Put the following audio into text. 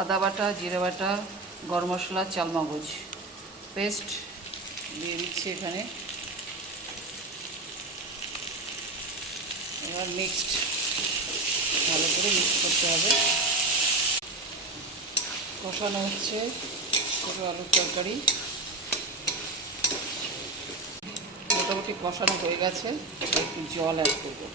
আদা বাটা, জিরে বাটা, গরম মশলা, চালমগজ পেস্ট দিয়ে দিচ্ছি এখানে। এবার মিক্সড ভালো করে মিক্স করতে হবে। কষানো হচ্ছে ছোটো আলুর তরকারি, মোটামুটি কষানো হয়ে গেছে। একটু জল অ্যাড করবো।